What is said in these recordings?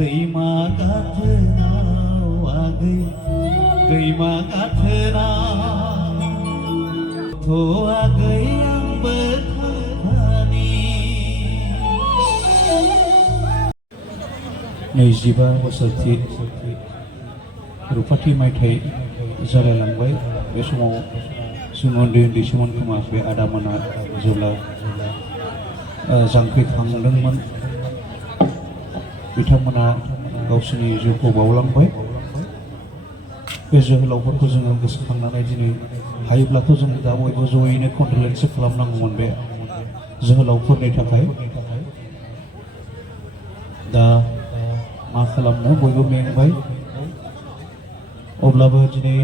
दैमा गाथोनाव आगै दैमा गाथोनाव थ' आगै आंबो थांफानि 25 बोसोरथि रुफाथि मायथाइ जालायलांबाय बे समाव जों उन्दै उन्दैसोमोन खोमा बे आदामोना जेब्ला जांख्रिखांदोंमोन बिथांमोना गावसोरनि जिउखौ बावलांबाय बे जोहोलावफोरखौ जोङो गोसोखांनानै दिनै हायोब्लाथ' जों दा बयबो जयैनो कन्डलेन्स खालामनांगौमोन बे जोहोलावफोरनि थाखाय दा मा खालामनो बयबो मेंबाय अब्लाबो दिनै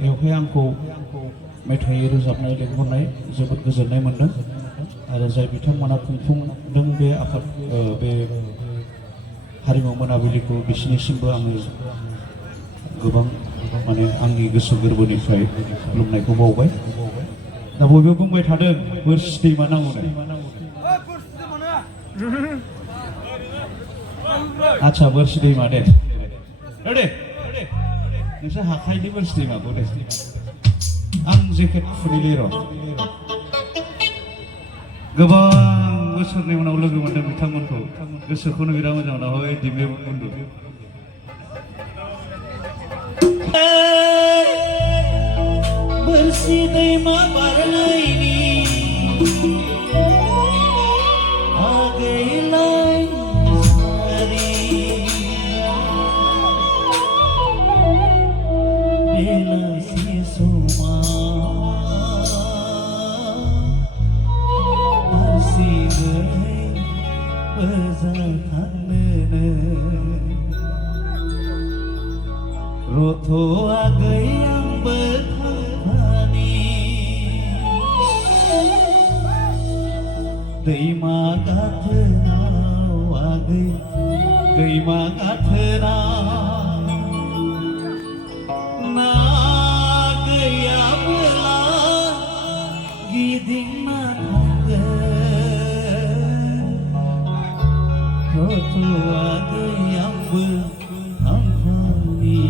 बेवहाय आंखौ मेथाइ रोजाबनाय लेंहरनाय जोबोद गोजोननाय मोनदों आरो जाय बिथांमोना खुंफुंदों बे आफाद बे हारिमु मोनाबिलिखौ बिसिनिसिमबो आङो गोबां माने आंनि गोसो गोरबोनिफ्राय खुलुमनायखौ बावबाय दा बयबो बुंबाय थादों बोरसि दैमा नांगौनो आच्छा बोरसि दैमा दे नोंसोर हाखायदि बोरसि दैमाखौ दे आं जेकेट खुनिलै र' गोबां बोसोरनि उनाव लोगो मोनदों बिथांमोनखौ गोसोखौनो बिराद मोजां मोना हय दिमे बन्दु बोरसि दैमा बारनायनि आगैलाय सारि बेलासि समा हारसिङै मोजां थांनोनो रथ' आगै आंबो थांफानि दैमा गाथोनाव आगै दैमा गाथोनाव ना गैयाब्ला गिदिंना थांगोन रथ' आगै आंबो थांफानि